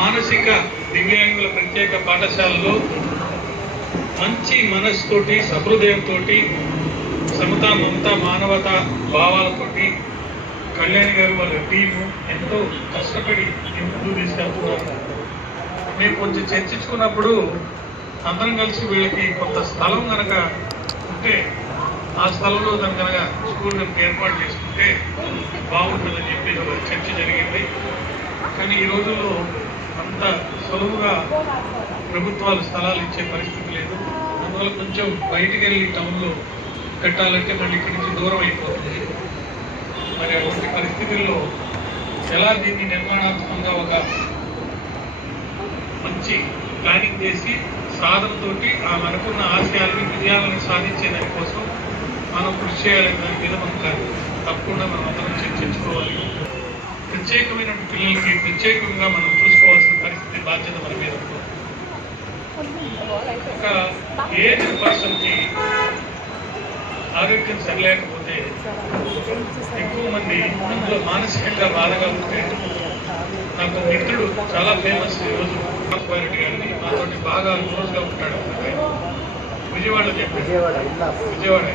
మానసిక దివ్యాంగుల ప్రత్యేక పాఠశాలలో మంచి మనస్సుతోటి సహృదయంతో సమతా మమతా మానవత భావాలతోటి కళ్యాణి గారు వాళ్ళ టీము ఎంతో కష్టపడి ముందుకు తీసుకెళ్తున్నారు. మేము కొంచెం చర్చించుకున్నప్పుడు అందరం కలిసి వీళ్ళకి కొంత స్థలం కనుక ఉంటే ఆ స్థలంలో దాని కనుక స్కూల్ కనుక ఏర్పాటు చేసుకుంటే బాగుంటుందని చెప్పి ఒక చర్చ జరిగింది. కానీ ఈ రోజుల్లో అంత సులువుగా ప్రభుత్వాలు స్థలాలు ఇచ్చే పరిస్థితి లేదు. అందువల్ల కొంచెం బయటికి వెళ్ళి టౌన్లో పెట్టాలంటే మళ్ళీ ఇక్కడి నుంచి దూరం అయిపోతుంది. మరి అటువంటి పరిస్థితుల్లో ఎలా దీన్ని నిర్మాణాత్మకంగా ఒక మంచి ప్లానింగ్ చేసి సాధనతో ఆ మనకున్న ఆశయాలను విజయాలను సాధించే దానికోసం మనం కృషి చేయాలి. దాని మీద మనం తప్పకుండా మనం అందరం చర్చించుకోవాలి. ప్రత్యేకమైన పిల్లలకి ప్రత్యేకంగా మనం చూసుకోవాల్సిన పరిస్థితి బాధ్యత మన మీద. ఒక ఏజ్డ్ పర్సన్కి ఆరోగ్యం సరిలేకపోతే ఎక్కువ మంది అందులో మానసికంగా బాధగా ఉంటే, నాకు మిత్రుడు చాలా ఫేమస్ ఈరోజు రెడ్డి గారిని నాతో బాగా క్లోజ్గా ఉంటాడు. విజయవాడలో చెప్పాడు. విజయవాడ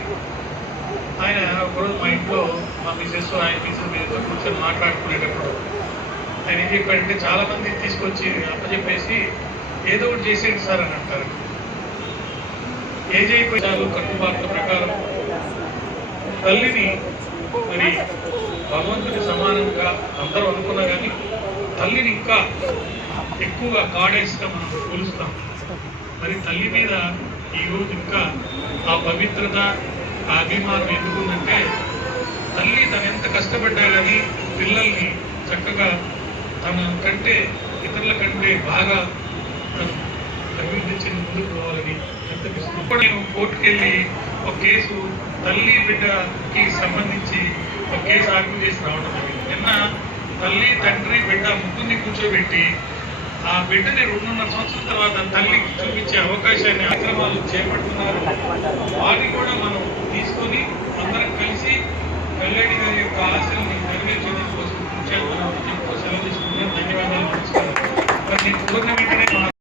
ఆయన ఒకరోజు మా ఇంట్లో మా మిసెస్ ఆయన మిసెస్ మీద కూర్చొని మాట్లాడుకునేటప్పుడు ఆయన ఏం చెప్పాడంటే, చాలా మంది తీసుకొచ్చి అప్పచెప్పేసి ఏదో ఒకటి చేసేది సార్ అని అంటారు. ఏజ్ అయిపోయి చాలు కట్టుబాట్ల ప్రకారం తల్లిని మరి భగవంతుని సమానంగా అందరూ అనుకున్నా కానీ తల్లిని ఇంకా ఎక్కువగా గాడెస్గా మనం కొలుస్తాం. మరి తల్లి మీద ఈరోజు ఇంకా ఆ పవిత్రత ఆ అభిమానం ఎందుకుందంటే, తల్లి తను ఎంత కష్టపడ్డా కానీ పిల్లల్ని చక్కగా తన కంటే ఇతరుల కంటే బాగా తను అభివృద్ధి చెంది ముందుకు పోవాలని ఎంతపిస్తుంది. ఇప్పుడు నేను కోర్టుకెళ్ళి ఒక కేసు తల్లి బిడ్డకి సంబంధించి ఒక కేసు ఆర్గ్యూ చేసి రావడం జరిగింది. నిన్న తల్లి తండ్రి బిడ్డ ముగ్గురిని కూర్చోబెట్టి ఆ బిడ్డని 2.5 సంవత్సరాల తర్వాత తల్లికి చూపించే అవకాశాన్ని ఆక్రమాలు చేపడుతున్నారు. వాటిని కూడా మనం తీసుకొని అందరం